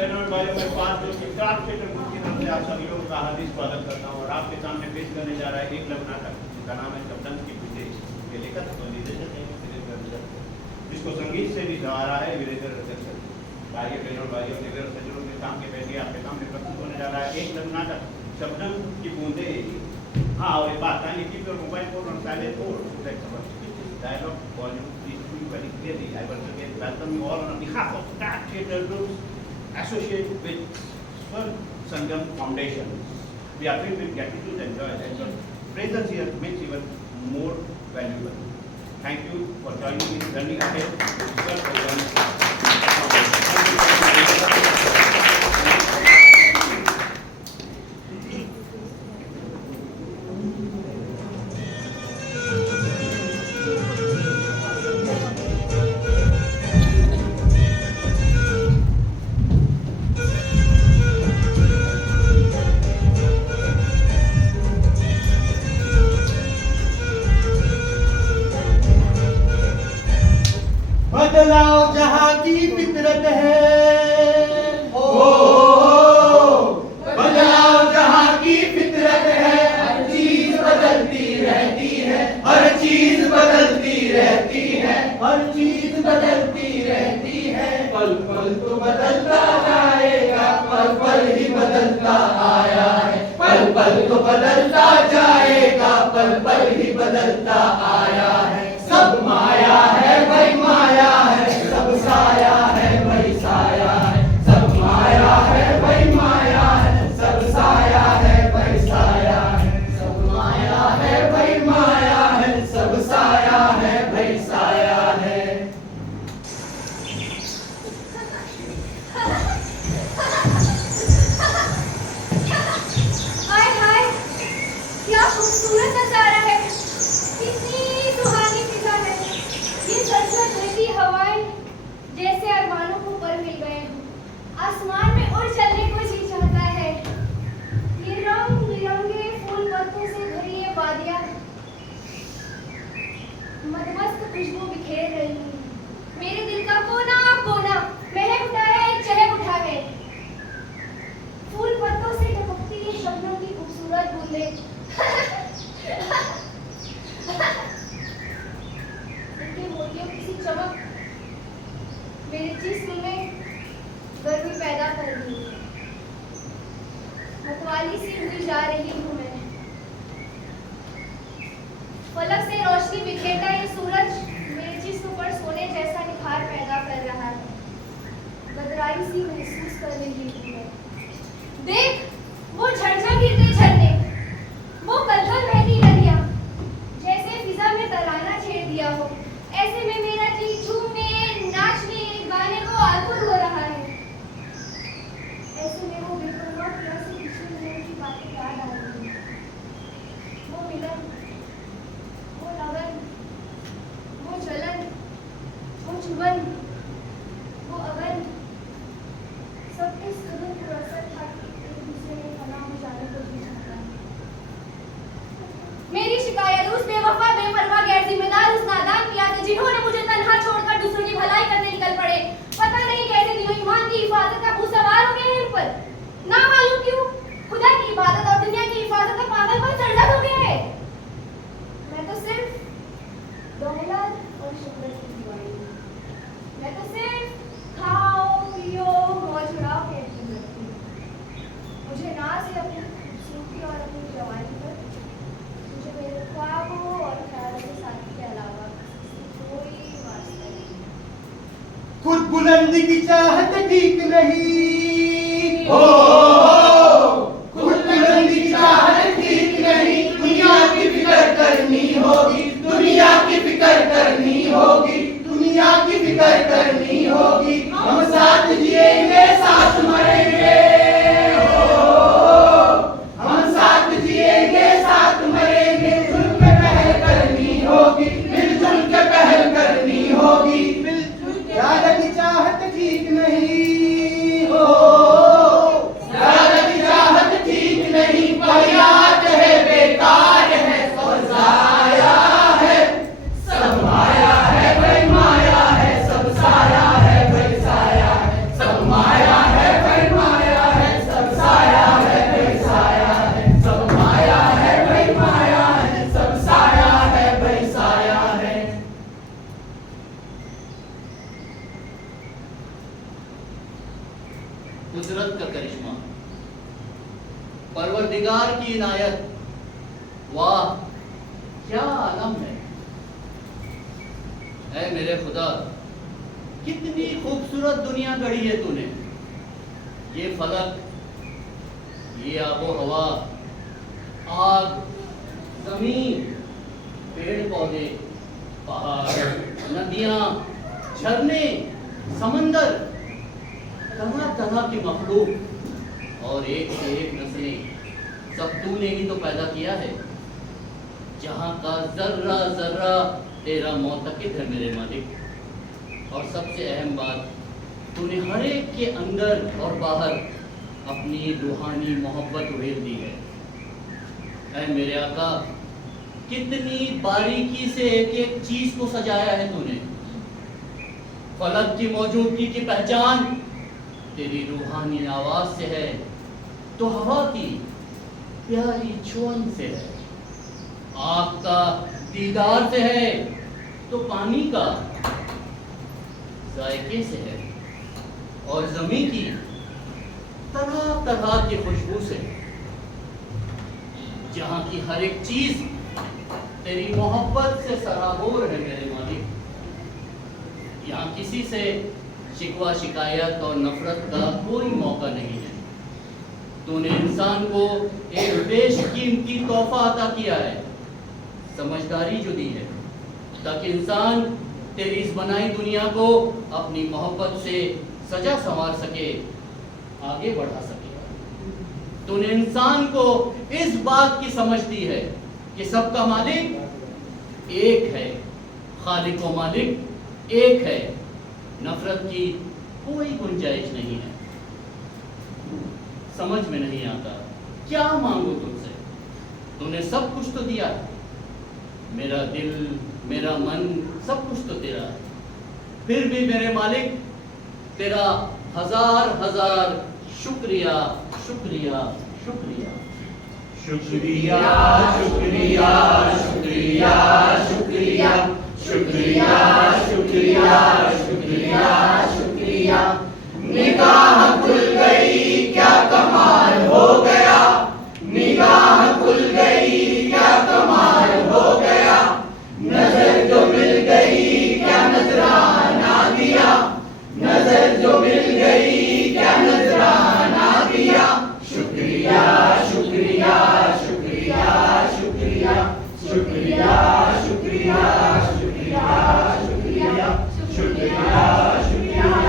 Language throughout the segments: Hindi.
बहनों और भाइयों, मैं 5 जो कि क्राफ्ट थिएटर ग्रुप की तरफ से आप सभी लोगों का हार्दिक स्वागत करता हूँ और आपके सामने पेश करने जा रहा है एक लघु नाटक जिसका नाम है शब्दंश की पूजे। ये लेखक और निर्देशक है वीरेंद्र रंजन, जिसको संगीत से भी सवारा है वीरेंद्र रंजन। आइए बहनों और भाइयों, वीरेंद्र रंजन के काम के पहले आपके सामने प्रस्तुत होने जा रहा है एक लघु नाटक शब्दंश की बूंदे। हाँ, और एक बात है, keep your mobile phone on silent mode. Dialogue volume is doing very clearly. I once again welcome you all on behalf of Craft Theatre Groups associated with Swar Sangam Foundation. We are filled with gratitude and joy that your presence here makes even more valuable. Thank you for joining this journey ahead with Swar Sangam Foundation. बदलाव जहाँ की फितरत है, बदलाव जहाँ की फितरत है, हर चीज बदलती रहती है, हर चीज बदलती रहती है, हर चीज बदलती रहती है। पल पल तो बदलता जाएगा, पल पल ही बदलता आया है, पल पल तो बदलता जाएगा, पल पल ही बदलता आया है। सब माया है भाई माया है, सब साया है भाई साया है, सब माया है भाई माया है, सब साया है भाई साया है, सब माया है भाई माया है, सब साया है भाई साया है। हाय हाय, क्या खूबसूरत नजारा है, कितनी सुहानी फिजा है। ये सरसर बहती हवाएं जैसे अरमानों को पर मिल गए हों। आसमान में उड़ चलने को जी चाहता है। ये रंग बिरंगे फूल पत्तों से भरी ये वादियां मदमस्त खुशबू बिखेर रही हैं। मेरे दिल का कोना कोना महक उठा है, चहक उठा है। फूल पत्तों से टपकती ये शबनम की खूबसूरत बूंदें इनकी मोतियों की सी चमक मेरे जिस्म में गर्मी पैदा कर रही है। मतवाली सी हुई जा रही हूँ मैं। फलक से रोशनी बिखेरता ये सूरज मेरे जिस्म पर सोने जैसा निखार पैदा कर रहा है। बदराई सी महसूस कर रही हूँ मैं। देख, वो झरझर गिरते झरने, वो कलकल बहती नदियाँ, जैसे फिजा में तराना छेड़ दिया हो, ऐसे में मेरा जी झूमने, नाचने, गाने को आतुर हो रहा है। ऐसे में वो बेपरवाह प्यासी पिछले दिनों की बातें याद आ रही हैं। वो मिलन, वो लगन, वो जलन, वो चुभन, वो अगन, सब इस कदर पुरस्कार था कि एक दूसरे में फना हो जाने को जी चाहता है। मेरी शिकायत उस बेवफा बेपरवाह गैर जिम्मेदार उस नादान किया था जिन्होंने मुझे तन्हा छोड़कर दूसरों की भलाई करने निकल पड़े। पता नहीं कैसे दिनों ईमान की हिफाजत का भूत सवार हो गया है इन पर। ना मालूम क्यों खुदा की इबादत और दुनिया की हिफाजत का पागलपन सरजद हो गया है। मैं तो सिर्फ दौलत और शोहरत की दीवानी हूँ। मैं तो सिर्फ खाओ पियो मौज उड़ाओ के यकीन रखती हूँ। मुझे नाज है अपनी खूबसूरती और अपनी जवानी पर। मुझे मेरे ख्वाबों और ख्यालों के साथी के अलावा किसी से कोई वास्ता नहीं। खुद बुलंदी की चाहत ठीक नहीं, खुद बुलंदी की चाहत ठीक नहीं। दुनिया की फिक्र करनी होगी, दुनिया की फिक्र करनी होगी, दुनिया की फिक्र करनी होगी। हम साथ जिएंगे साथ मरेंगे, हम साथ जिएंगे साथ मरेंगे। मिलजुल के पहल करनी होगी, मिलजुल के पहल करनी होगी। ज्यादा की चाहत ठीक नहीं हो, ज्यादा की चाहत ठीक नहीं। फरियाद है बेकार है, सब जाया है, सब माया है भाई माया है, सब साया कुदरत का करिश्मा, परवरदिगार की इनायत। वाह क्या आलम है। ऐ मेरे खुदा, कितनी खूबसूरत दुनिया गढ़ी है तूने। ये फलक, ये आबो हवा, आग, जमीन, पेड़ पौधे, पहाड़, नदियां, झरने, समंदर, तरह तरह की मखलूक और एक से एक नस्लें, सब तूने ही तो पैदा किया है। जहां का जर्रा जर्रा तेरा मोतकिद है मेरे मालिक। और सबसे अहम बात, तूने हर एक के अंदर और बाहर अपनी रूहानी मोहब्बत उड़ेल दी है। ऐ मेरे आका, कितनी बारीकी से एक एक चीज को सजाया है तूने। फलक की मौजूदगी की पहचान तेरी रूहानी आवाज से है, तो हवा की प्यारी छुअन से है, आग का दीदार से है, तो पानी का जायके से है, और जमीन की तरह तरह की खुशबू से। जहां की हर एक चीज तेरी मोहब्बत से सराबोर है मेरे मालिक। यहाँ किसी से शिकवा शिकायत और नफरत का कोई मौका नहीं है। तूने इंसान को एक बेशकीमती तोहफा अता किया है, समझदारी जो दी है, ताकि इंसान तेरी इस बनाई दुनिया को अपनी मोहब्बत से सजा संवार सके, आगे बढ़ा सके। तूने इंसान को इस बात की समझ दी है कि सबका मालिक एक है, खालिक व मालिक एक है, नफरत की कोई गुंजाइश नहीं है। समझ में नहीं आता क्या मांगू तुझसे। तूने सब कुछ तो दिया, मेरा दिल, मेरा मन, सब कुछ तो तेरा है। फिर भी मेरे मालिक, तेरा हजार हजार शुक्रिया शुक्रिया शुक्रिया। शुक्रिया शुक्रिया शुक्रिया शुक्रिया शुक्रिया शुक्रिया शुक्रिया शुक्रिया। निगाह खुल गई क्या कमाल हो गया, निगाह खुल गई क्या कमाल हो गया। नजर जो मिल गई क्या नजराना दिया, नजर जो मिल गई क्या नजराना दिया। शुक्रिया शुक्रिया शुक्रिया शुक्रिया शुक्रिया शुक्रिया शुक्रिया शुक्रिया शुक्रिया शुक्रिया शुक्रिया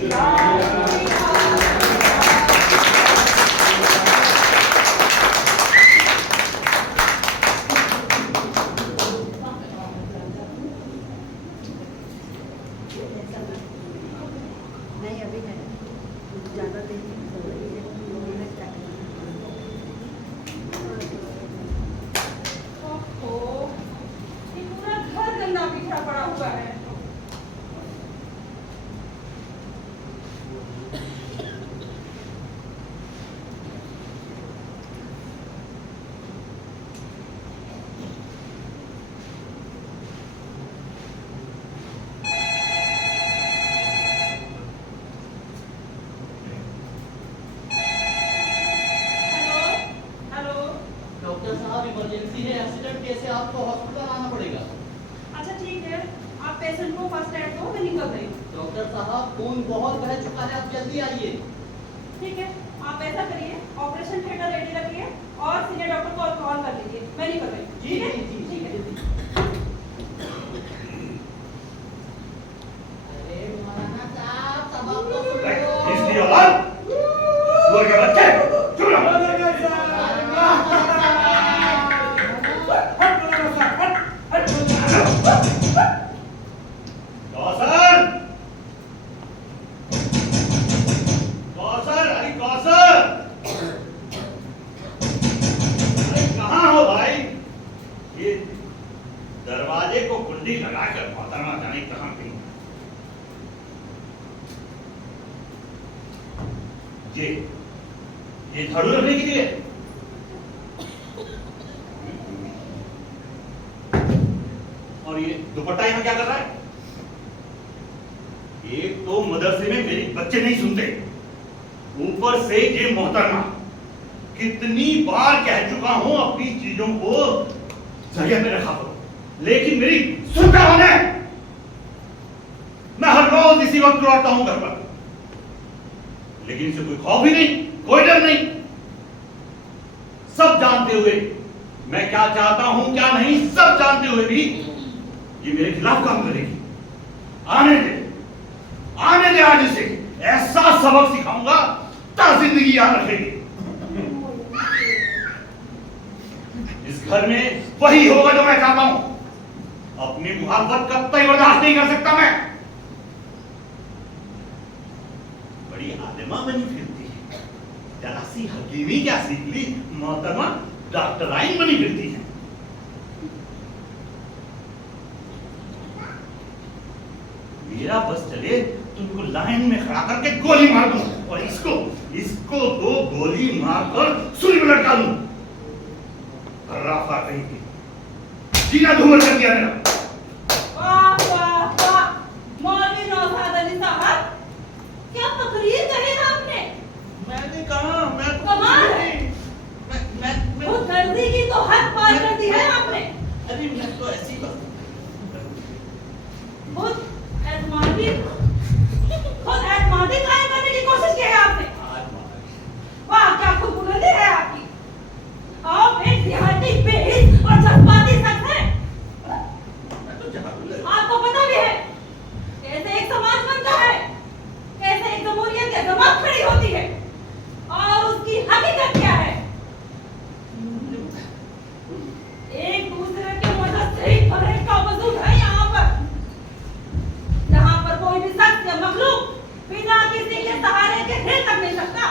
शुक्रिया। नहीं अभी है ज़्यादा देर ओहो, ये पूरा घर गंदा बिखरा पड़ा हुआ है। Hello, hello. डॉक्टर साहब, इमरजेंसी है, एक्सीडेंट केस है, आपको हॉस्पिटल आना पड़ेगा। अच्छा ठीक है, आप पेशेंट को फर्स्ट एड दो, मैं निकल रही हूँ। डॉक्टर साहब, खून बहुत बह चुका है, आप जल्दी आइए। ठीक है, आप ऐसा करिए, ऑपरेशन थिएटर रेडी रखिए और सीनियर डॉक्टर को कॉल कर लीजिए, मैं निकल रही हूँ। ठीक है? ठीक है। अरे मौलाना साहब, सब आपको सुन लो। इसलिए औलाद, सुअर के बच्चे, चुप रहो। कौसर, कौसर, अरे कौसर, अरे कहाँ हो भाई? ये दरवाजे को कुंडी लगाकर मोहतरमा जाने कहाँ गई? ये झाड़ू रखने की जगह। और ये दुपट्टा यहाँ क्या कर रहा है? एक तो मदरसे में मेरे बच्चे नहीं सुनते, ऊपर से ये मोहतरमा कितनी बार कह चुका हूं अपनी चीजों को जगह पे रखा करो, लेकिन मेरी सुनता कौन है? मैं हर रोज इसी वक्त लौटता हूं घर पर, लेकिन इसे कोई खौफ ही नहीं, कोई डर नहीं। सब जानते हुए मैं क्या चाहता हूं क्या नहीं, सब जानते हुए भी ये मेरे खिलाफ काम करेगी। आने दे आज इसे ऐसा सबक सिखाऊंगा ता जिंदगी याद रखेगी। इस घर में वही होगा जो मैं चाहता हूं। अपनी मुहाबत कब तक बर्दाश्त नहीं कर सकता मैं। बड़ी आलिमा बनी फिरती है, जरा सी हकीमी क्या सीख ली, मोहतरमा डॉक्टराइन बनी फिरती है। मेरा बस चले तुमको लाइन में खड़ा करके गोली मार दूं और इसको 2 गोली मारकर सुली में लटका दूं। राफा कहीं की सीना धूमर कर दिया मेरा। वाह वाह वाह, मौलवी नौशाद अली साहब, क्या तकरीर कही ना आपने? मैंने कहा मैं कमाल है। मैं वो दर्दी की तो हद पार कर दी है आपने। अरे मैं तो ऐसी बात खुद एतमादी कायम करने की कोशिश की है आपने। वाह, क्या खुद बुलंदी है आपकी। आप एक देहाती बेहिस और जज्बाती शख्स हैं। आपको पता भी है कैसे एक समाज बनता है, कैसे एक जमहूरियत की जमात खड़ी होती है और उसकी हकीकत क्या है। एक दूसरे के मदद से ही फर्क का वजूद है यहाँ पर, जहाँ पर कोई भी शख्स या मखलूक बिना किसी के सहारे के हिल तक नहीं सकता।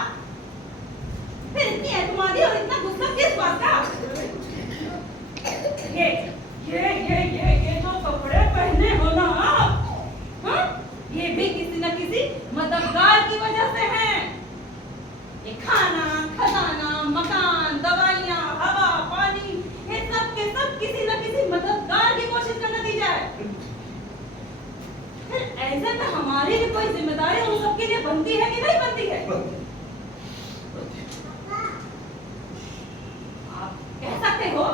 फिर इतनी एतमादी और इतना गुस्सा किस बात का? ये जो कपड़े पहने हो ना आप, हाँ? ये भी किसी न किसी मददगार की वजह से हैं। ये खाना, खजाना, मकान, दवाइयाँ, हवा, पानी, ये सब के सब किसी न किसी मददगार की कोशिश का नतीजा है। फिर ऐसे में हमारी भी कोई जिम्मेदारी उन सबके लिए बनती है कि नहीं बनती है? आप कह सकते हो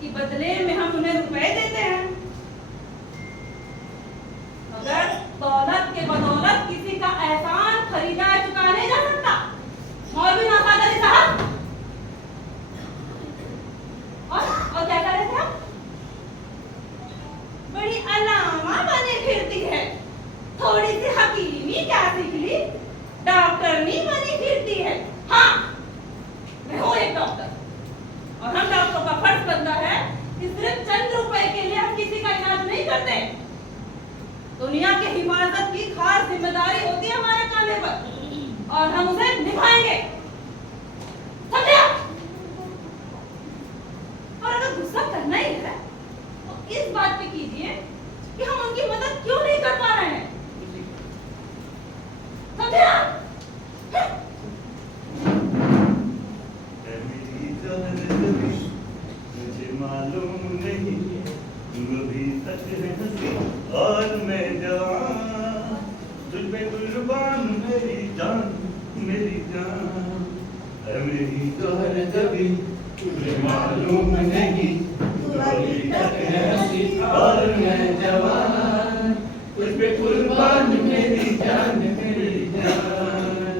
कि बदले में हम उन्हें रुपए देते हैं, मगर दौलत के बदौलत किसी का एहसान खरीदा या चुकाया नहीं जा सकता। मौलवी नौशाद अली साहब, और क्या कर रहे थे आप? बड़ी अलामा बने फिरती है, थोड़ी सी हकीमी क्या सीख ली, डॉक्टरनी बनी फिरती है। हाँ, मैं हूँ एक डॉक्टर और हम डॉक्टरों का फर्ज बनता है कि सिर्फ चंद रुपए के लिए हम किसी का इलाज नहीं करते। दुनिया की हिफाजत की खास जिम्मेदारी होती है हमारे कांधे पर और हम उसे निभाएंगे, समझे? और अगर गुस्सा करना ही है तो इस बात पे कीजिए कि हम उनकी मदद क्यों नहीं कर पा रहे हैं, समझे आप? मुझे मालूम नहीं तुम अभी तक है हंसी और मैं जवान, तुझ पे कुर्बान मेरी जान है मेरी तोहर जबी, तुझे मालूम नहीं तुम अभी तक है हंसी और मैं जवान, तुझ पे कुर्बान मेरी जान मेरी जान।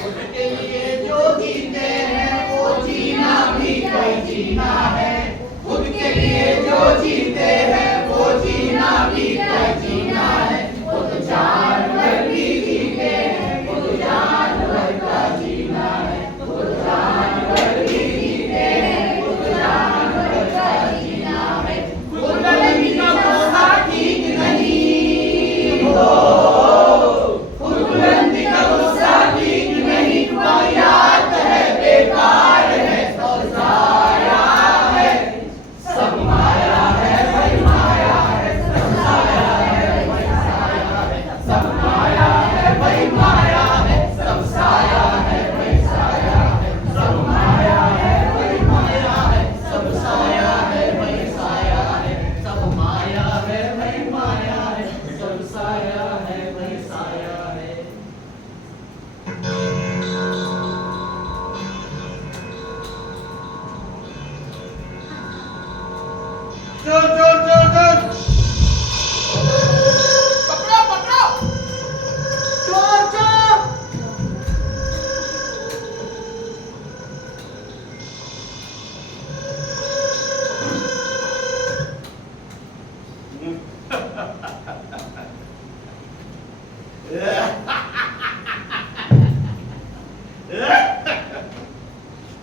उसके लिए जो जीते हैं वो जीना भी कोई जीना है, खुद के लिए जो जीते हैं वो जीना भी कोई जीना है। वो तो जानवर भी जीते हैं, वो तो जानवर का जीना है, वो तो जानवर भी जीते हैं, वो तो जानवर का जीना है। खुद का ठीक नहीं हो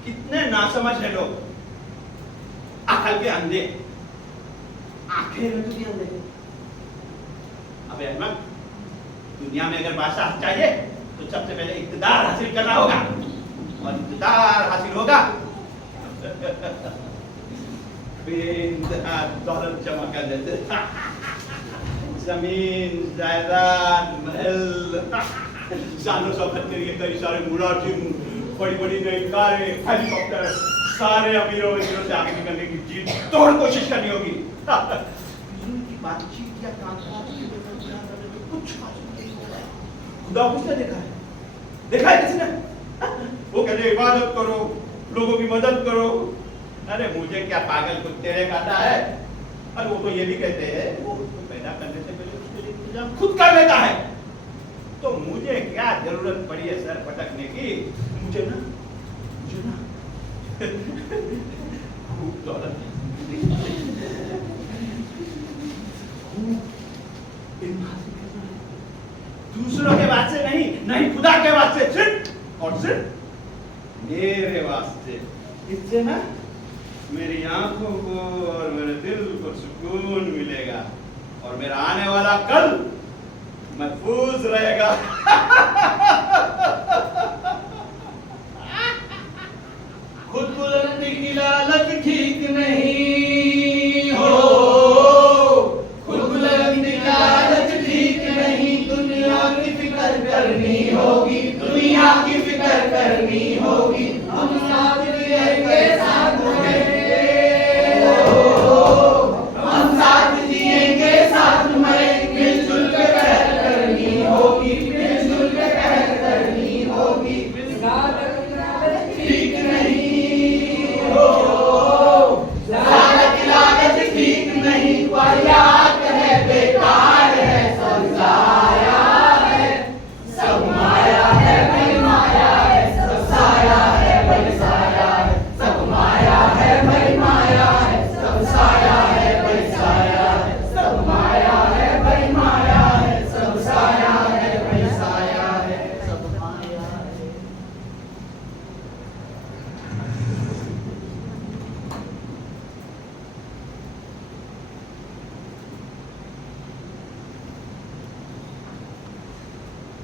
कितने नासमझ है लोग, अकल के अंधे, आंखें रखी अंधे। अबे अहमद, दुनिया में अगर बादशाह चाहिए तो सबसे पहले इक़्तिदार हासिल करना होगा, और इक़्तिदार हासिल होगा बेइंतहा दौलत जमा कर देते, जमीन जायदाद महल शानो शौकत के लिए कई सारे मुलाजिम, बड़ी बड़ी नई कारें, हेलीकॉप्टर, सारे अमीरों वजीरों से आगे निकलने की जीत तोड़ कोशिश करनी होगी। की बातचीत या कामकाज कुछ खुदा को क्या देखा है? देखा है किसी ने? वो कहते इबादत करो, लोगों की मदद करो। अरे मुझे क्या पागल कुत्ते ने कहता है? अरे वो तो ये भी कहते हैं वो उसको पैदा करने से पहले उसके लिए इंतजाम खुद कर लेता है। तो मुझे क्या जरूरत पड़ी है सर पटकने की? मुझे ना खूब दौलत दूसरों के वास्ते नहीं, नहीं खुदा के वास्ते, सिर्फ और सिर्फ मेरे वास्ते। इससे ना मेरी आंखों को और मेरे दिल को सुकून मिलेगा, और मेरा आने वाला कल महफूज रहेगा। खुद बुलंदी की लालच ठीक नहीं हो, खुद बुलंदी की लालच ठीक नहीं, दुनिया की फिक्र करनी होगी, दुनिया की फिक्र करनी होगी। हम साथ जिएंगे साथ मरेंगे, हम साथ जिएंगे साथ मरेंगे, मिलजुल के कहर करनी होगी, मिलजुल के कहर करनी होगी। ठीक नहीं हो, लालच ठीक नहीं, वाहियात है, बेकार है, सब साया है, सब माया है, भाई माया है, सब साया है, भाई साया है, सब माया है, भाई माया है, सब साया है, भाई साया है, सब माया है, भाई माया है, सब साया है, भाई साया है, सब माया है।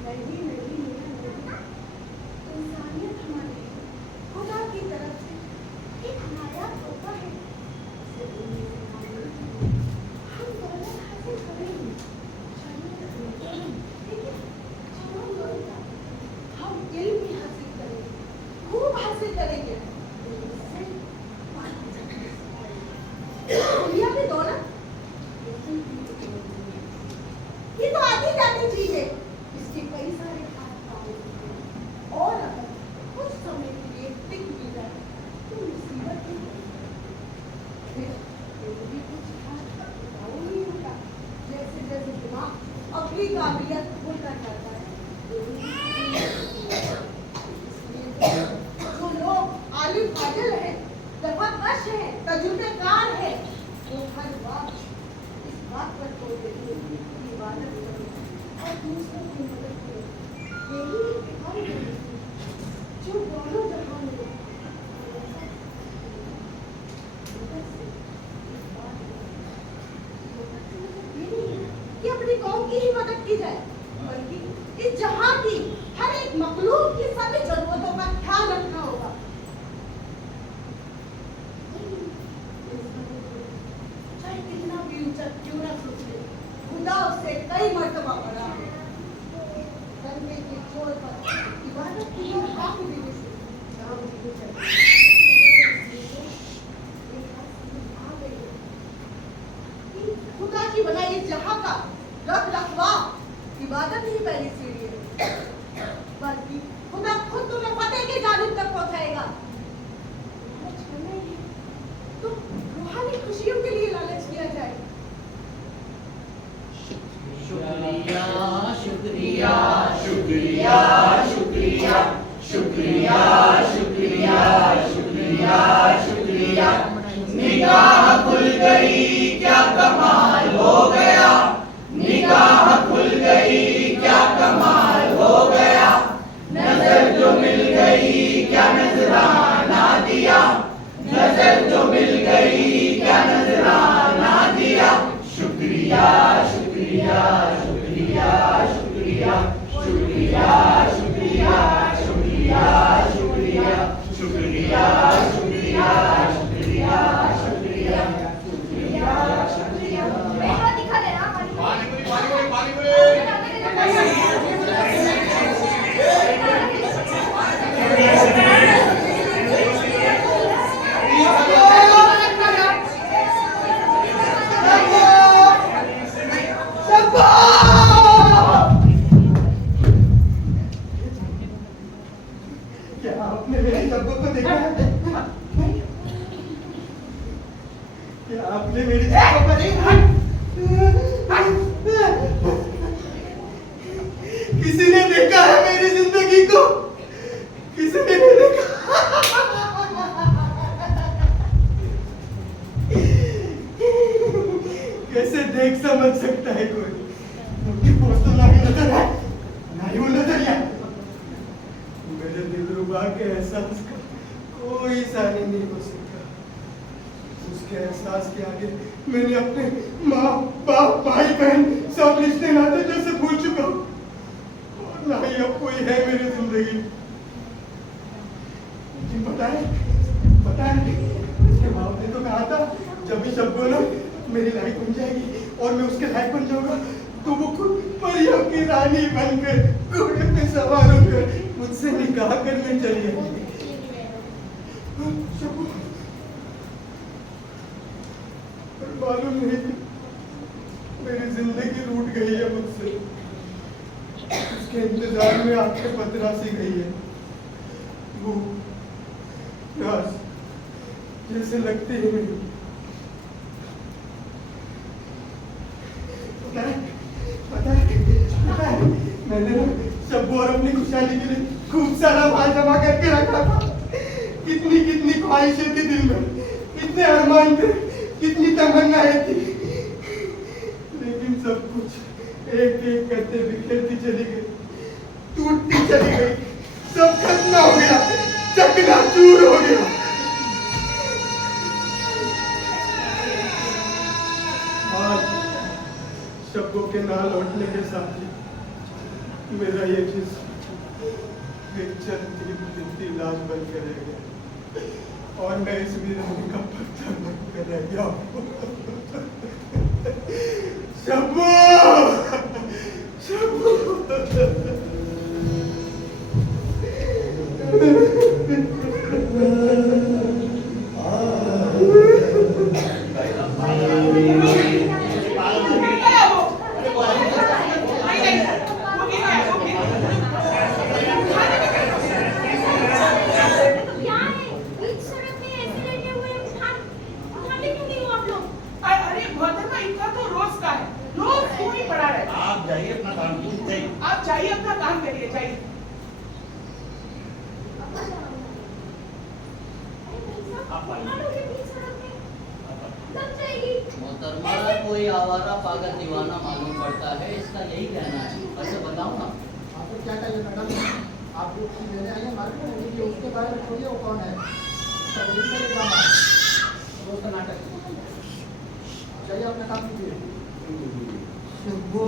नहीं नहीं मेरा नहीं, इंसानियत हमारी खुदा की तरफ से एक नया तोहफा है। इसे दुनिया से मांगेंगे, हम दौलत हासिल करेंगे, शरीयत करेंगे, लेकिन जवान लोग हम इल्म भी हासिल करेंगे, खूब हासिल करेंगे। इससे दुनिया की दौलत ये तो आती जाती चीज है, इसके कई सारे खास काम होते हैं, और अगर कुछ समय के लिए टिक भी जाए तो मुसीबत ही फिर भी कुछ खास बताओ नहीं होता। जैसे जैसे दिमाग अपनी काबिलियत भूलता जाता है, इसलिए जो लोग आलिम फाजिल है, दफाकश है, तजुर्बेकार है, वो हर वक्त इस बात पर जोर देते हैं कि इबादत करें और दूसरों की मदद करें। यही एक विफल है जो दोनों जहां में कि अपनी कौम की ही मदद की जाए, बल्कि इस जहां की हर एक मखलूक की सभी जरूरतों का ख्याल रखना होगा। चाहे कितना भी ऊंचा क्यों ना सोचे, खुदा उससे कई मर्तबा बड़ा है। करने के जोर पर इबादत की और हक देने से काम नहीं चलता। एक बात आ गई है कि खुदा की बनाई इस जहां का रख रखवाव इबादत ही पहली सीढ़ी है, बल्कि खुदा खुद तुम्हें फतेह की जानिब तक पहुंचाएगा। लालच करना ही है तो रूहानी खुशियों के लिए लालच किया जाए। शुक्रिया शुक्रिया शुक्रिया शुक्रिया शुक्रिया शुक्रिया शुक्रिया शुक्रिया, निगाह खुल गई क्या कमाल हो गया, निगाह खुल गई क्या कमाल शुक्रिया शुक्रिया शुक्रिया शुक्रिया शुक्रिया शुक्रिया शुक्रिया शुक्रिया शुक्रिया शुक्रिया। मेरा दिखा देना पानी पूरी क्या आपने मेरे शब्बो को देखा है? क्या आपने मेरे शब्बो को देखा है? किसी ने देखा है मेरी जिंदगी को? किसी ने नहीं देखा? कैसे देख समझ सकता है कोई? उनकी पोस्ट तो नहीं नजर है, नहीं वो नजरिया। मेरे दिलरुबा के एहसास का कोई सानी नहीं हो सकता। उसके एहसास के आगे मैंने अपने माँ बाप भाई बहन सब रिश्ते नाते जैसे भूल चुका हूँ, और ना ही अब कोई है मेरी जिंदगी। लेकिन बताए उसके बाप ने तो कहा था जब भी शब्द बोलो मेरी लाइफ बन जाएगी और मैं उसके लाइफ बन जाऊंगा तो वो खुद परियों की रानी बनकर घोड़े पे सवार होकर मुझसे निकाह करने चली आई। पर मालूम नहीं मेरी जिंदगी रूठ गई है मुझसे। उसके इंतजार में आंखें पतरा सी गई है। वो प्यास जैसे लगती ही नहीं। पता है मैंने शब्बू और अपनी खुशहाली के लिए खूब सारा माल जमा करके रखा था। कितनी ख्वाहिशें थी दिल में, कितने अरमान थे, कितनी तमन्नाएं थी, लेकिन सब कुछ एक एक करते बिखरती चली गई, टूटती चली गई, सब खत्म हो गया, चकनाचूर हो गया। आज शब्दों के ना लौटने के साथ ही मेरा ये जिस्म एक चलती फिरती लाश बन के रह गया और मैं इस वीरानी का पत्थर बन कर रह गया। शब्बू कोई आवारा पागल दीवाना मालूम पड़ता है, इसका यही कहना है। अच्छा बताओ ना आपको क्या चाहिए मैडम? आप जो चीज लेने आई है मार्केट में लीजिए, उसके बारे में छोड़िए वो कौन है। रोज का नाटक चाहिए, अपना काम कीजिए। शब्बू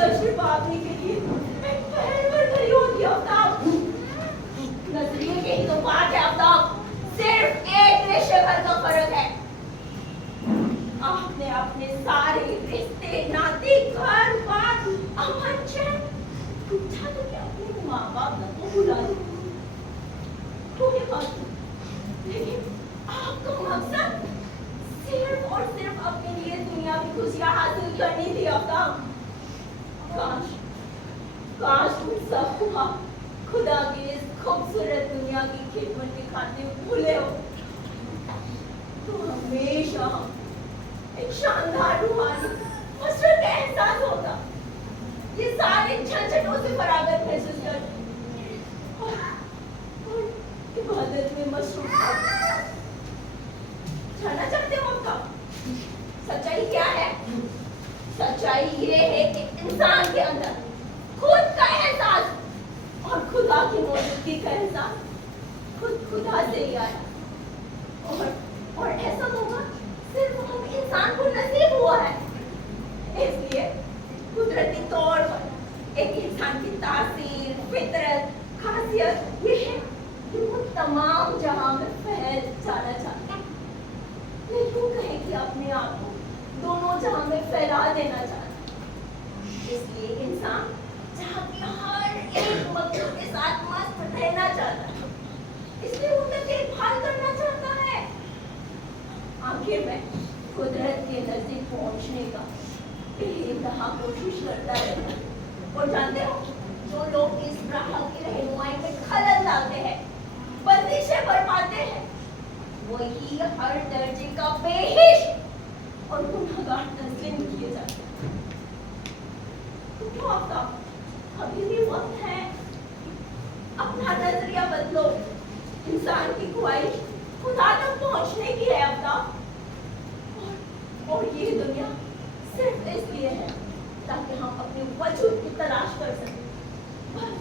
तशरीफ पाने के लिए मैं पहल पर खड़ी होती आफ्ताब। नजरिए के ही तो बात है आफ्ताब, सिर्फ एक रेशे भर का फर्क है। आपने अपने सारे रिश्ते नाते घर बार अमन चैन पूछा तो क्या अपने माँ बाप न तो बुला लो कोई बात नहीं, लेकिन आपका मकसद सिर्फ और सिर्फ अपने लिए दुनिया की खुशियां हासिल करनी थी आफ्ताब। काश काश तुम सब खुदा की इस खूबसूरत दुनिया की खिदमत के खातिर भूले हो तो हमेशा एक शानदार रूहानी मसरत का एहसास होता, ये सारे झंझटों से फरागत महसूस कर और इबादत में मशरूफ था। जानना चाहते हो आपका सच्चाई क्या है? सच्चाई ये है कि इंसान के अंदर खुद का एहसास और खुदा की मौजूदगी का एहसास खुद खुदा से ही आया और ऐसा होगा सिर्फ हम इंसान को नसीब हुआ है। इसलिए कुदरती तौर पर एक इंसान की तासीर, फितरत, खासियत ये है कि वो तमाम जहां में फैल जाना चाहता है। मैं यूं कहे कि अपने आप को दोनों जहां में फैला देना चाहता है। इसलिए इंसान जहां की हर एक मखलूक के साथ मस्त रहना चाहता है, इसलिए उनका देखभाल करना चाहता है। आखिर में कुदरत के नजदीक पहुंचने का बेइंतहा कोशिश करता रहता है। और जानते हो जो लोग इस राह की रहनुमाई में खलल डालते हैं, बंदिशें बरपाते हैं, वही हर दर्जे का बेहिश और गुनहगार तस्लीम किए जाते हैं। तो क्यों आफ्ताब अभी भी वक्त है अपना नजरिया बदलो। इंसान की ख्वाहिश खुदा तक पहुंचने की है आफ्ताब, और ये दुनिया सिर्फ इसलिए है ताकि हम अपने वजूद की तलाश कर सकें बस।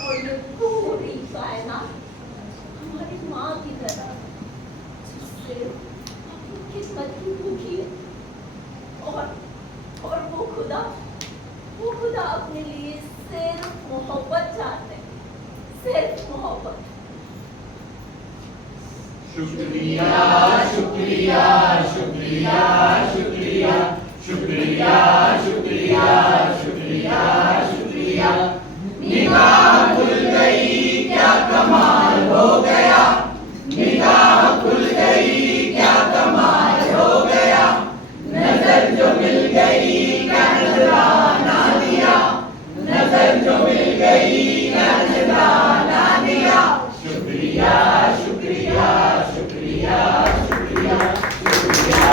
और ये पूरी कायनात हमारी माँ की तरह जिससे अपनी किस्मत की भूखी है और वो खुदा अपने लिए सिर्फ मोहब्बत चाहते हैं, सिर्फ मोहब्बत। शुक्रिया शुक्रिया शुक्रिया शुक्रिया शुक्रिया शुक्रिया शुक्रिया शुक्रिया। निगाह खुल गई क्या कमाल हो गया, निगाह खुल गई क्या कमाल हो गया। नजर जो मिल गई क्या नजराना दिया, नजर जो मिल गई क्या नजराना दिया। शुक्रिया शुक्रिया शुक्रिया शुक्रिया शुक्रिया।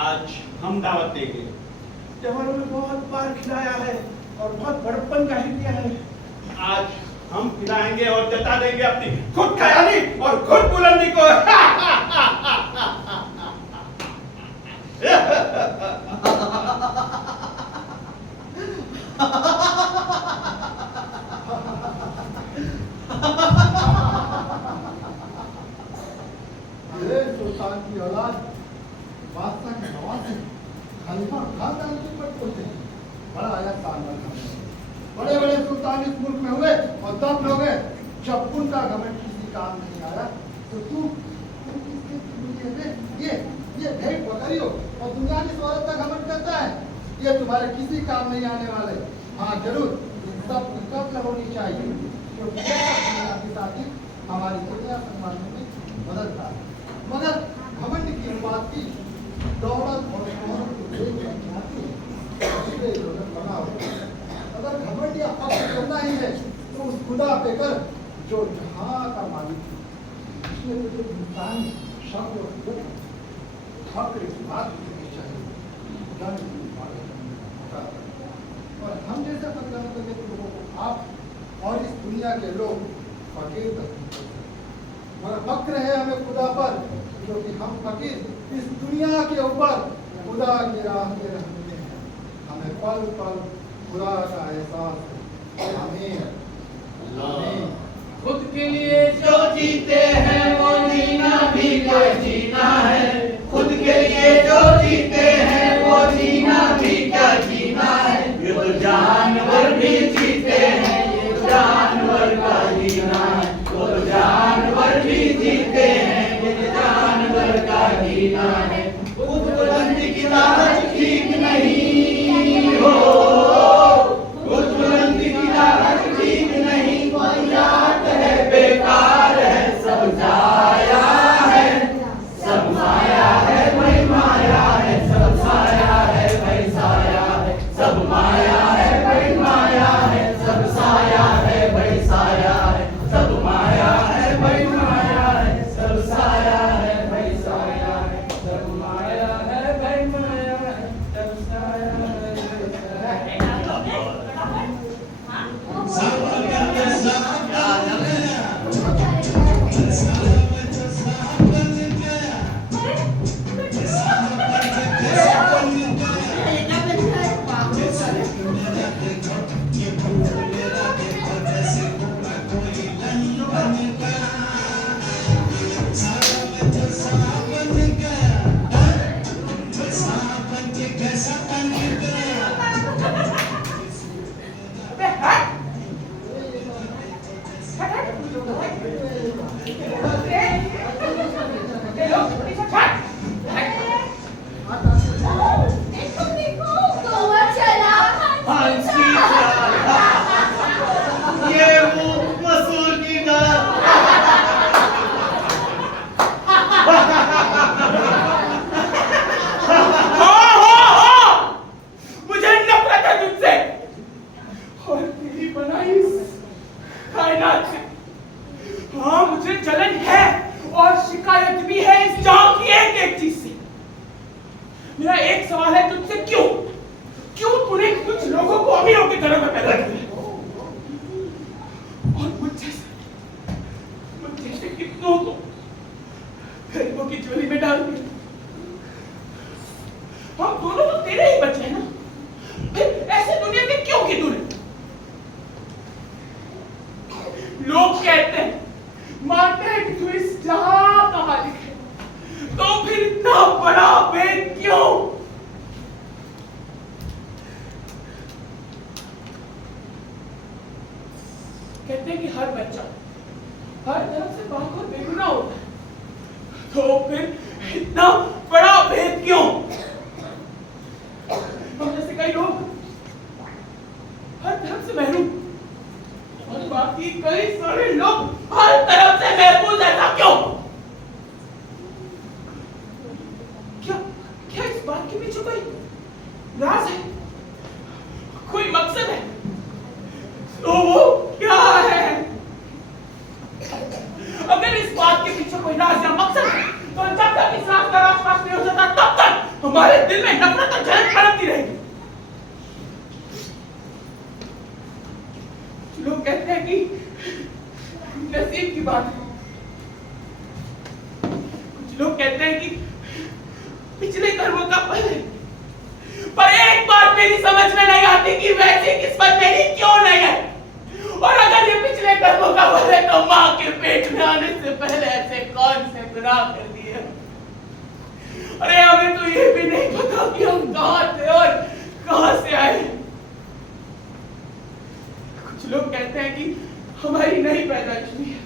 आज हम दावत देंगे, त्योहारों में बहुत बार खिलाया है और बहुत बड़प्पन का ही दिया है। आज हम खिलाएंगे और जता देंगे अपनी खुद ख्याली और खुद बुलंदी को। ये सुल्तान की औलाद बादशाह के नवाब से खलीफा खानदान के ऊपर बोलते हैं। बड़ा आया शानदार खानदान। बड़े बड़े सुल्तान इस मुल्क में हुए और तब लोग जब उनका घमंड किसी काम नहीं आया तो तू ये भेंट बकरी हो और दुनिया की औरत का घमंड करता है। ये तुम्हारे किसी काम नहीं आने वाले। हाँ जरूर इन सब की कत्ल होनी चाहिए क्योंकि दुनिया के साथ ही हमारी दुनिया सम्मानों में मदद है। मगर घमंड की बात की दौलत और शोहरत को देख कर आती है इसलिए दौलत बना होता है। अगर घमंड या फख्र करना ही है तो उस खुदा पे कर जो जहाँ का मालिक है। इसलिए तुझे इंसान शब्द और कुदरत फख्र इस बात की चाहिए खुदा ने तुझे मालिक होता है। और हम जैसे फकरान करने के लोगों को आप और इस दुनिया के लोग फकीर तस्लीम करते हैं। मगर फक्र है हमें खुदा पर क्योंकि हम फकीर इस दुनिया के ऊपर खुदा की राह में रहते हैं। हमें पल पल खुदा का एहसास है। आमीन आमीन। खुद के लिए जो जीते हैं वो जीना भी क्या जीना है। खुद के लिए जो जीते हैं वो जीना भी क्या जीना है। ये तो जानवर भी जीते हैं ये तो जानवर का जीना है। वो तो जानवर भी जीते हैं ये तो जानवर का जीना है। खुद बुलंदी की लालच ठीक नहीं हो। खुद बुलंदी की लालच ठीक नहीं बुनियाद है बेकार है सब जाया है सब माया है भाई माया है सब साया है भाई साया है सब माया है भाई माया है सब साया है भाई साया है सब माया है भाई माया है सब साया है भाई साया है सब माया है भाई माया है सब साया है कौवा चला हंसी ये वो मसूर की दाल। मुझे नफरत है तुझसे और तेरी बनाई इस कायनात से। हाँ मुझे जलन है और शिकायत भी है इस जहां की एक एक चीज से। मेरा एक सवाल है तुझसे, क्यों क्यों तूने कुछ लोगों को अमीरों के घरों में पैदा किया और मुझ जैसे कितनों को गरीबों की झोली में डाल दिया। हम दोनों तो तेरे ही बच्चे हैं ना, फिर ऐसे दुनिया के क्यों की तूने? लोग कहते हैं मानते हैं कि तू इस जहां का मालिक है, तो फिर इतना बड़ा भेद क्यों? कहते हैं कि हर बच्चा हर तरफ से बाहर बेगुनाह होता है, तो फिर इतना बड़ा भेद क्यों? हम जैसे कई लोग हर तरफ से महरूम और बाकी कई सारे लोग हर तरफ से महफूज, ऐसा क्यों? क्या इस बात के पीछे कोई राज है, कोई मकसद है? तो वो क्या है? अगर इस बात के पीछे कोई राज या मकसद है तो जब तक इस राज का राज नहीं हो जाता तब तक हमारे दिल में नफरत और जलन पनपती रहेगी। लोग कहते हैं कि नसीब की बात है, कुछ लोग कहते हैं कि पिछले कर्मों का फल है, मेरी समझ में नहीं आती कि वैसी किस्मत मेरी क्यों नहीं है। और अगर ये पिछले कर्मों का फल है तो माँ के पेट में आने से पहले ऐसे कौन से गुनाह कर दिए। अरे हमें तो ये भी नहीं पता कि हम कहाँ थे और कहाँ से आए। कुछ लोग कहते हैं कि हमारी नई पैदाइश हुई है,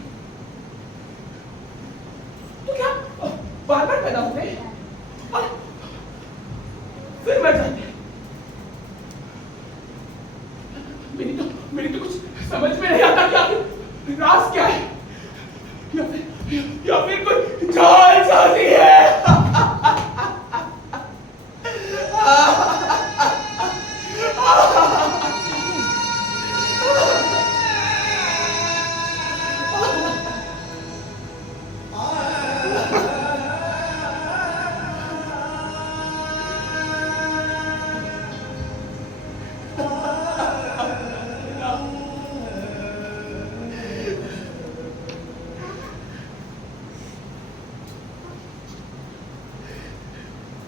तो क्या बार बार पैदा हुए और फिर मर जाते हैं। मेरी तो कुछ समझ में नहीं आता कि आखिर राज क्या है, या फिर कोई जालसाजी है।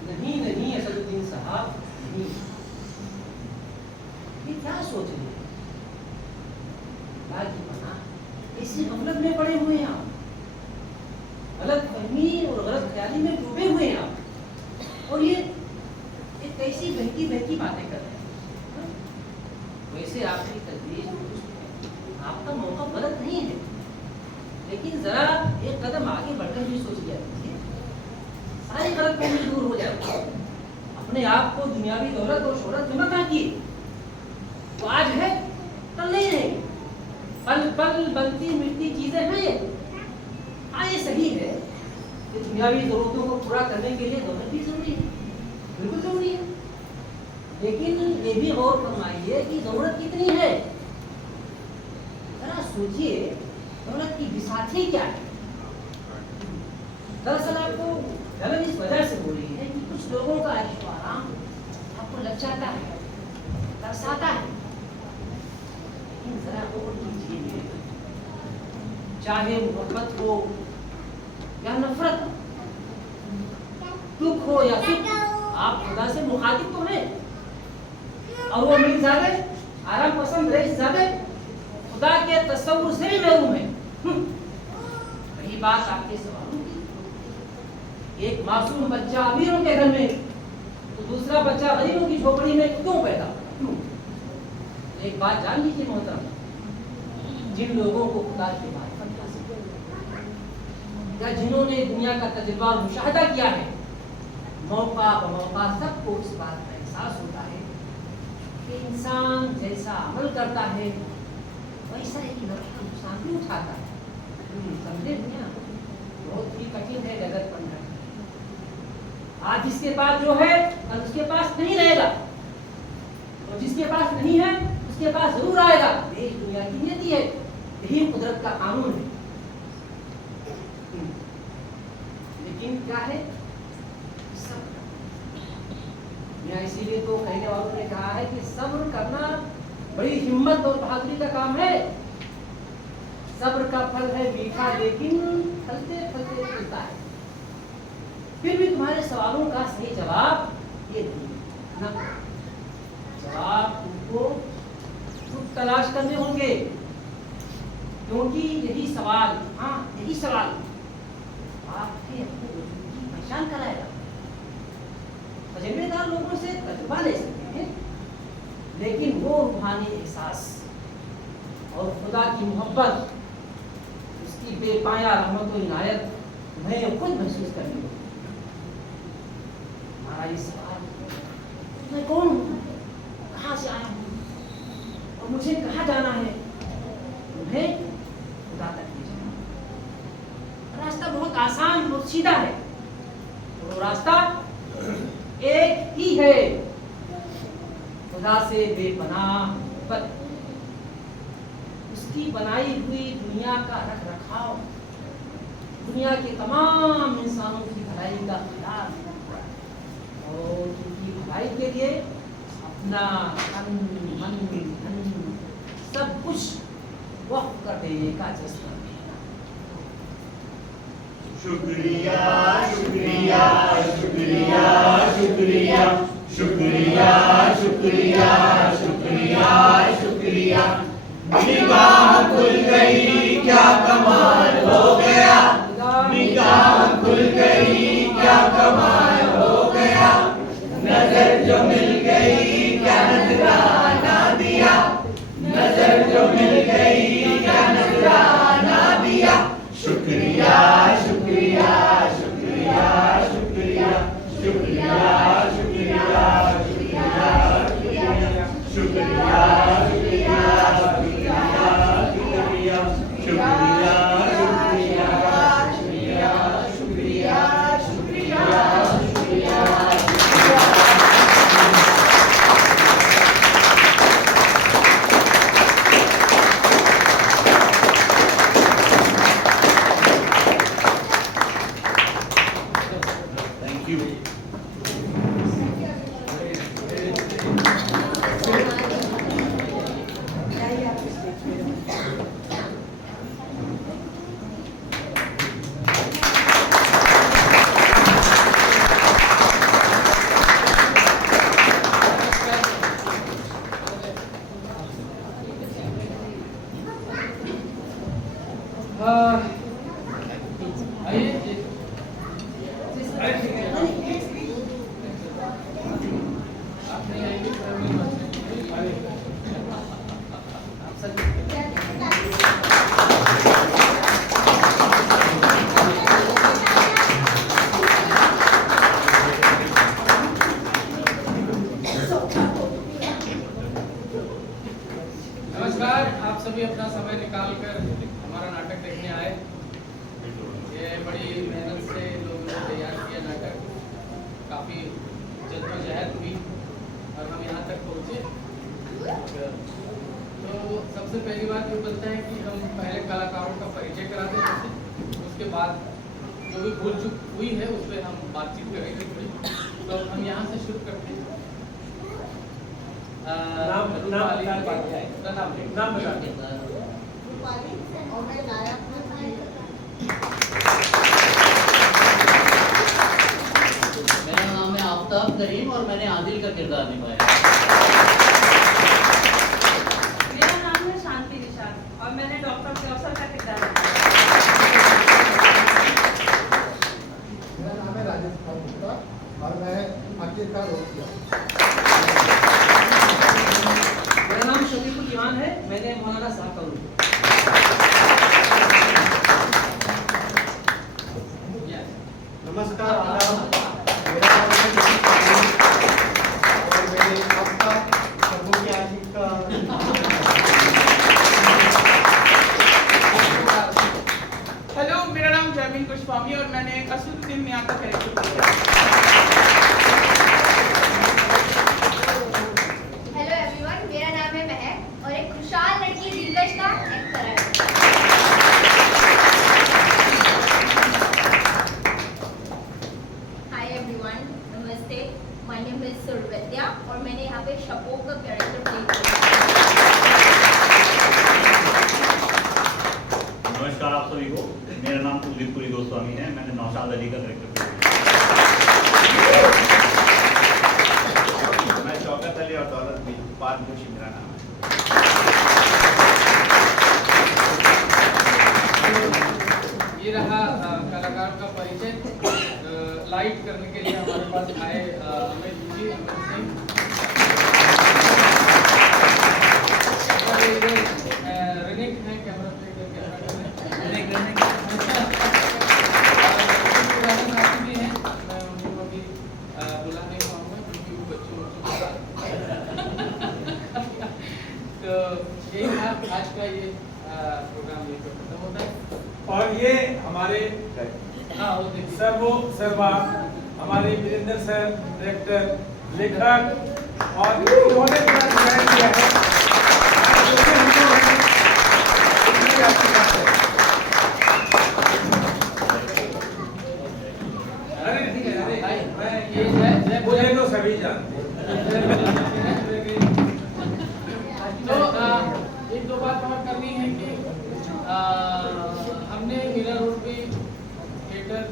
नहीं नहीं असदुद्दीन साहब, नहीं। ये क्या सोच रहे हैं? की मना इसी गफलत में पड़े हुए हैं आप, गलत फहमी और गलत ख्याली में डूबे हुए हैं आप, और ये कैसी बहकी बहकी बातें कर रहे हैं। वैसे आपकी तजवीज आपका मौका गलत नहीं है, लेकिन जरा एक कदम आगे बढ़कर भी सोच लिया कीजिए, सारी गलत फहमी दूर हो जाए। अपने आप को दुनियावी दौलत और शोहरत में मत आंकिए, तो आज है कल नहीं रहेगी, पल पल बनती मिलती चीजें हैं ये। हाँ ये सही है कि दुनियावी जरूरतों को पूरा करने के लिए दौलत भी जरूरी है, बिल्कुल जरूरी है, लेकिन ये भी गौर फरमाइए कि जरूरत कितनी है। जरा सोचिए दौलत की बिसाती क्या है। दरअसल आपको गलत इस वजह से हो रही है कि कुछ लोगों का ऐशो आराम आपको ललचाता है, तरसाता है, लेकिन जरा गौर कीजिए, चाहे मोहब्बत हो या नफरत, दुख हो या सुख, आप खुदा से मुखातिब तो हैं, और वो अमीरजादे आराम पसंद रईसजादे खुदा के तस्वुर से भी महरूम है। वही बात आपके सवालों की, एक मासूम बच्चा अमीरों के घर में तो दूसरा बच्चा गरीबों की झोपड़ी में क्यों पैदा क्यों? एक बात जान लीजिए मोहतरम, जिन लोगों को खुदा की मारिफत हासिल या जिन्होंने दुनिया का तजुर्बा और मुशाहदा किया है, मौका बमौका सबको इस बात का एहसास होता है कि इंसान जैसा अमल करता है वैसा ही नुकसान भी उठाता है। समझे दुनिया बहुत ही कठिन है जगत बनना। आज जिसके पास जो है कल उसके पास नहीं रहेगा, और जिसके पास नहीं है उसके पास जरूर आएगा। देश दुनिया की नीति है, यही कुदरत का कानून है। लेकिन क्या है सब्र। इसीलिए तो कहने वालों ने कहा है कि सब्र करना बड़ी हिम्मत और बहादुरी का काम है। सब्र का फल है मीठा, लेकिन फलते फलते फलता है। फिर भी तुम्हारे सवालों का सही जवाब ये नहीं ना, जवाब तुमको खुद तलाश करने होंगे, क्योंकि यही सवाल, हाँ यही सवाल आपके अपने वजूद की पहचान कराएगा। तजुर्बेदार लोगों से तजुर्बा ले सकते हैं, लेकिन वो रूहानी एहसास और खुदा की मोहब्बत, उसकी बेपाया रहमत और इनायत तुम्हें खुद महसूस करनी होगी। हमारा ये सवाल, मैं कौन हूँ, कहाँ से आया हूँ और मुझे कहाँ जाना है, तुम्हें खुदा तक ले जाना। रास्ता बहुत आसान और सीधा है, और वो रास्ता एक ही है, खुदा से बेपनाह मोहब्बत, उसकी बनाई हुई दुनिया का रख रखाव, दुनिया के तमाम इंसानों की भलाई का ख्याल, और उनकी भलाई के लिए अपना तन मन धन सब कुछ वक्फ कर देने का जज्बा। शुक्रिया शुक्रिया शुक्रिया शुक्रिया शुक्रिया शुक्रिया शुक्रिया शुक्रिया, निगाह खुल गई क्या कमाल हो गया, निगाह खुल गई क्या कमाल हो गया, नजर जो मिल गई क्या नजराना दिया, नजर जो मिल गई क्या नजराना दिया, शुक्रिया शुक्रिया शुक्रिया शुक्रिया शुक्रिया शुक्रिया शुक्रिया शुक्रिया शुक्रिया शुक्रिया शुक्रिया शुक्रिया शुक्रिया शुक्रिया। Thank you. नमस्कार, आप सभी अपना समय निकालकर हमारा नाटक देखने आए। ये बड़ी मेहनत से लोगों ने तैयार किया नाटक, काफ़ी जद्दोजहद हुई और हम यहाँ तक पहुँचे। तो सबसे पहली बात ये बनता है कि हम पहले कलाकारों का परिचय कराते हैं, उसके बाद जो भी भूल चूक हुई है उस पर हम बातचीत करेंगे थोड़ी। तो हम यहाँ से शुरू करते हैं। नाम बता मेरा नाम है आफ्ताब करीम और मैंने आदिल का किरदार निभाया। मेरा नाम है शांति निशाद और मैंने डॉक्टर कौशल का किरदार मेरा नाम है राजेश गुप्ता और मैं आखिरकार रोक किया। मेरा नाम शफीकुल ईमान है, मैंने मौलाना साहब का रोल किया। नमस्कार आदाब, मेरा नाम है जगदीश और मैंने आपका सबों के आशिक का हेलो, मेरा नाम जयमीन गोस्वामी और मैंने असदुद्दीन मियां का कैरेक्टर किया। हेलो एवरीवन, मेरा नाम है महक और एक खुशहाल लड़की दिलकश का एक्टर है। हाय एवरीवन, नमस्ते, माय नेम इज सुरवैद्या और मैंने यहाँ पे शपो का कैरेक्टर प्ले किया। नमस्कार आप सभी को, मेरा नाम कुलदीप पुरी गोस्वामी है, मैंने नौशाद अली का कैरेक्टर प्ले किया। मैं शौकत अली और दौलत भी पारदोशी मेरा नाम है। ये रहा कलाकार का परिचय। लाइट करने के लिए हमारे पास आए अमित जी, अमित सिंह। और इधर रनिक है कैमरा प्ले करके रनिक पुराने साथी भी हैं, मैं उनको अभी बुला नहीं पाऊंगा क्योंकि वो बच्चों तो यही था आज का ये प्रोग्राम, ये खत्म होता है। और ये हमारे हाँ, वो देखिए। सर्वो सर्वा हमारे वीरेंद्र सर, डायरेक्टर, लेखक और उन्होंने पूरा डिजाइन किया है। इतनी अच्छी बात है। अरे ठीक है, अरे मैं ये मुझे तो सभी जानते हैं। तो एक दो बात और करनी है कि हमने मीरा रोड पे थिएटर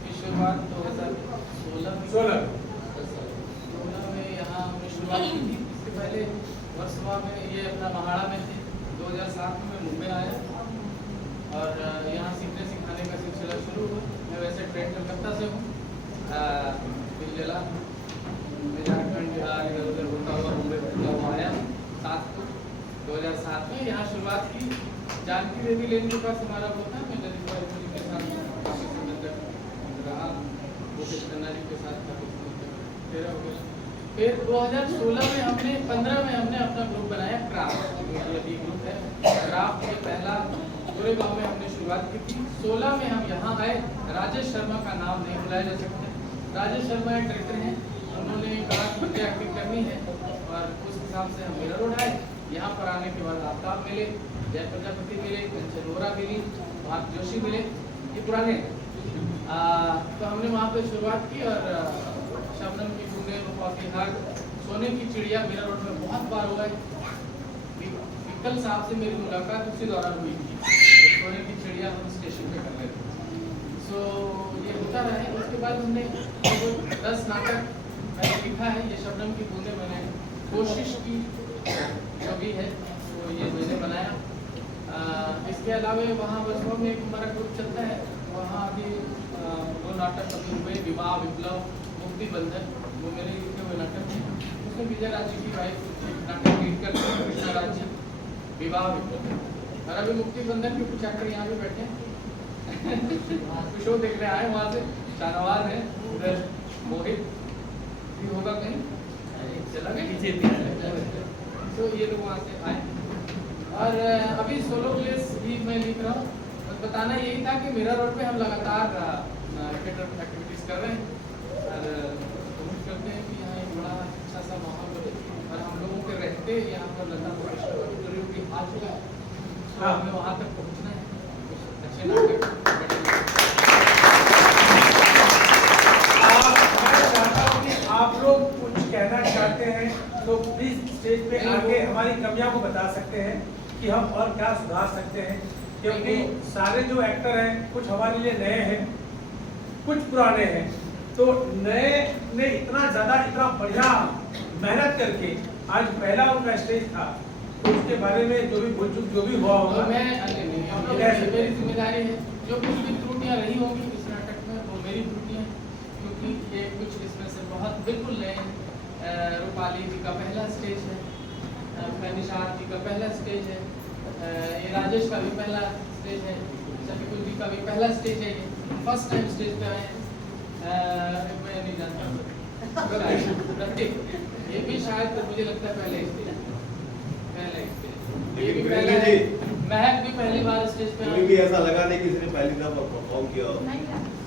की शुरुआत 2016 16 पहले वर्सोवा में ये अपना महाड़ा में थे। 2007 में मैं मुंबई आया और यहाँ सीखने सिखाने का सिलसिला शुरू हुआ। मैं वैसे ट्रेन कलकत्ता से हूँ, जिला में झारखंड बिहार इधर उधर होता हुआ मुंबई पहुँचा हुआ आया 7 को 2007 में। यहाँ शुरुआत की जानकी देवी लेन के पास हमारा वो था। मैं ललित भाई जी के साथ रहा, मुकेश खन्ना जी के साथ था, तेरा हो गया। फिर 2016 में हमने 15 में हमने अपना ग्रुप बनाया क्राफ्ट, ये ग्रुप है क्राफ्ट। ये पहला पूरे गांव में हमने शुरुआत की थी। 16 में हम यहाँ आए। राजेश शर्मा का नाम नहीं भुलाया जा सकता। राजेश शर्मा एक डायरेक्टर हैं, उन्होंने कहा कि मुझे एक्टिंग करनी है और उस हिसाब से हम मीरा रोड आए। यहाँ पर आने के बाद आफ्ताब मिले, जय प्रजापति मिले, कंचन वोरा मिली, भारत जोशी मिले, ये पुराने। तो हमने वहाँ पे शुरुआत की और शबनम की बूंदें, वफा की हार, सोने की चिड़िया मीरा रोड में बहुत बार हुआ है। विकल साहब से मेरी मुलाकात उसी दौरान हुई थी। सोने की चिड़िया हम स्टेशन पे कर रहे थे। सो ये होता रहा है। उसके बाद हमने 10 नाटक मैंने लिखा है। ये शबनम की बूंदें मैंने कोशिश की जो भी है तो ये मैंने बनाया। इसके अलावा वहाँ वर्षों में एक हमारा ग्रुप चलता है, वहाँ अभी 2 नाटक अभी हुए, विवाह विप्लव, मुक्ति बंधन, वो मेरे लिखे हुए नाटक हैं। उसमें विजय राज जी की वाइफ नाटक लीड करते हैं, कृष्णा राज जी, विवाह विप्लव। और अभी मुक्ति बंधन के कुछ एक्टर यहाँ भी बैठे हैं शो देखने आए वहाँ से। शाहनवाज है, उधर मोहित भी होगा कहीं, चला गया। तो ये लोग वहाँ से आए। और अभी सोलो प्लेस भी मैं लिख रहा हूँ। बस बताना यही था कि मीरा रोड पे हम लगातार थिएटर एक्टिविटीज़ कर रहे हैं और कोशिश करते हैं कि यहाँ एक बड़ा अच्छा सा माहौल बने। और हम लोगों के रहते यहाँ पर लता मंगेशकर आ चुका है, तो हमें वहाँ तक पहुँचना है। अच्छे नाटक आप लोग कुछ कहना चाहते हैं तो प्लीज स्टेज पे आके हमारी कमियां को बता सकते हैं कि हम और क्या सुधार सकते हैं, क्योंकि सारे जो एक्टर हैं कुछ हमारे लिए नए हैं, कुछ पुराने हैं। तो नए ने इतना बढ़िया मेहनत करके आज पहला उनका स्टेज था, तो उसके बारे में जो भी भूल चूक जो भी हुआ होगा मेरी जिम्मेदारी है। जो कुछ भी त्रुटियाँ रही होंगी इस नाटक में वो मेरी त्रुटियाँ हैं, क्योंकि ये कुछ इसमें से बहुत बिल्कुल नए हैं। रूपाली जी का पहला स्टेज है, निशाद जी का पहला स्टेज है, ये राजेश का भी पहला स्टेज है, शफीकुल जी का भी पहला स्टेज है। ये फर्स्ट टाइम स्टेज पे आए हैं। मैं नहीं जानता प्रतीक, ये भी शायद मुझे लगता है पहले स्टेज, ये भी पहले। महक भी पहली बार स्टेज पे कोई भी ऐसा लगा नहीं कि इसने पहली दफा परफॉर्म किया।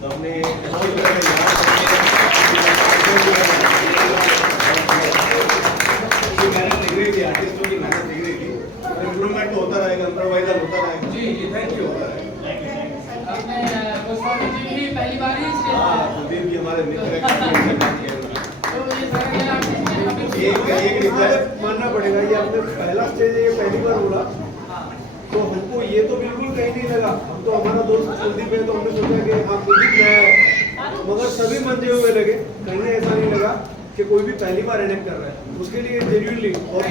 सबने आर्टिस्टों की मेहनत दिख रही थी। इम्प्रूवमेंट तो होता रहेगा, इम्प्रोवाइजर होता रहेगा। जी थैंक यू। अपने गोस्वामी जी भी पहली बार ही स्टेज पे, सुदीप जी हमारे मित्र हैं। तो ये सारे एक रिक्वेस्ट मानना पड़ेगा, ये आपने पहला स्टेज है, ये पहली बार बोला, तो हमको ये तो बिल्कुल कहीं नहीं लगा। हम तो हमारा दोस्त कुलदीप है, तो हमने सोचा कि हाँ कुलदीप है, मगर सभी मंजे हुए लगे। कहीं ऐसा नहीं लगा कि कोई भी पहली बार एनेक्ट कर रहा है, उसके लिए जेन्युइनली और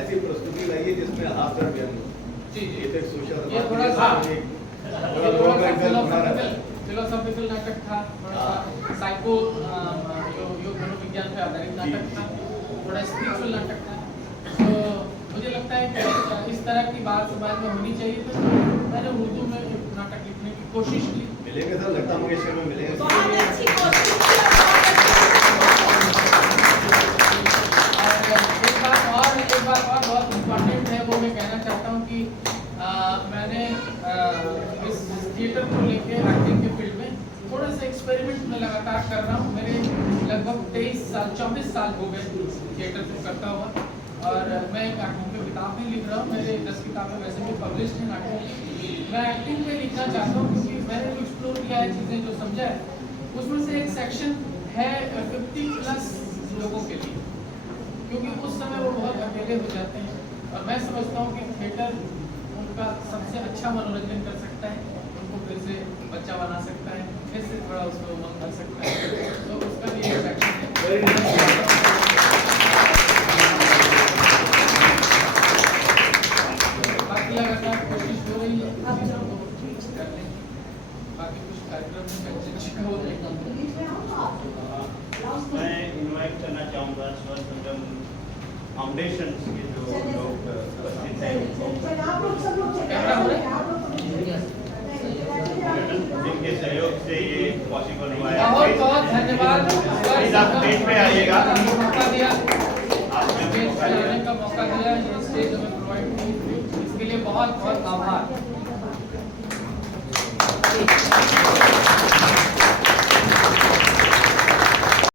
ऐसी प्रस्तुति लाई है जिसमें हाथ और व्यंग जी सोशल ये थोड़ा सा फिलोसॉफिकल नाटक था, थोड़ा सा साइको योग मनोविज्ञान पे आधारित नाटक था, थोड़ा स्पिरिचुअल नाटक था। तो मुझे लगता है कि इस तरह की बात समाज में होनी चाहिए, तो मैंने उर्दू में एक नाटक लिखने की कोशिश की। मिलेंगे सर, लता मंगेशकर में मिलेंगे। बहुत अच्छी कोशिश और एक बात और बहुत इम्पोर्टेंट है, वो मैं कहना चाहता हूँ कि मैंने इस थिएटर को लेके एक्टिंग के फील्ड में थोड़ा सा एक्सपेरिमेंट में लगातार कर रहा हूँ। मेरे लगभग 24 साल हो गए थिएटर को करता हुआ, और मैं नाटकों की किताब भी लिख रहा हूँ। मेरे 10 किताबें वैसे भी पब्लिश हैं नाटकों की। मैं एक्टिंग पे लिखना चाहता हूँ क्योंकि मैंने जो एक्सप्लोर किया है चीज़ें जो समझा है, उसमें से एक सेक्शन है 50+ लोगों के लिए, क्योंकि उस समय वो बहुत अकेले हो जाते हैं। और मैं समझता हूँ कि थिएटर उनका सबसे अच्छा मनोरंजन कर सकता है, उनको फिर से बच्चा बना सकता है, फिर से थोड़ा उसमें उमंग कर सकता है। फाउंडेशन के जो लोग उपस्थित हैं आप लोग सब लोग कैमरा हो रहा है? आप लोग जिनके सहयोग से ये पॉसिबल हुआ है। बहुत बहुत धन्यवाद। प्लीज आप स्टेज पे आइएगा। मौका दिया, आपने स्टेज मौका पे दिया। आने का मौका दिया, ये स्टेज हमें प्रोवाइड की, इसके लिए बहुत बहुत आभार।